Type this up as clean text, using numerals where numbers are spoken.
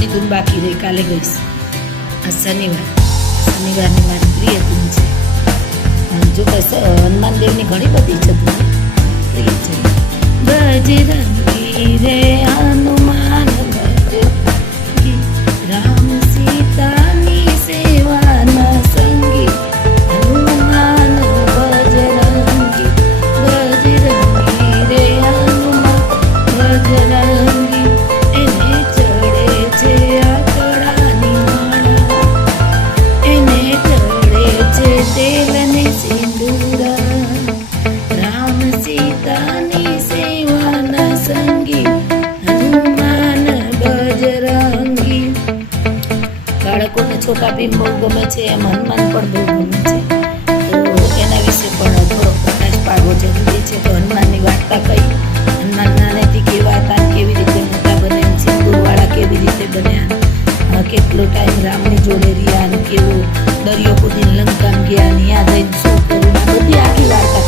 આજની ધૂન બાકી રહી, કાલે ગઈશ. આ શનિવારની મારી પ્રિય ધૂન છે. જો કે હનુમાન દેવની ઘણી બધી છે ધૂન પ્રિય છે. બજરંગી રે હનુમાન બજરંગી, રામ સીતાની સેવાના સંગી. હનુમાન બજરંગી, બજરંગી રે હનુમાન બજરંગી. એને ચડે છે આકડાની માળા, એને ચડે છે તેલ ને સિંદૂરા. રામ સીતાની સેવાના સંગી, હનુમાન બજરંગી. બાળકોને છોટા ભીમ બહુ ગમે છે, એમ હનુમાન પણ બહુ ગમે છે. તો એના વિશે પણ થોડો પ્રકાશ પાડવો જરૂરી છે. તો હનુમાનની વાર્તા કઈ, હનુમાન નાનેથી કેવા હતા, કેવી રીતે મોટા બન્યા, સિંદૂરવાળા કેવી રીતે બન્યા, કેટલો ટાઈમ રામની જોડે રહ્યા, અને કેવો દરિયો કૂદીને લંકામાં ગયા, ત્યાં જઈને શું કર્યું, આ બધી આખી વાર્તા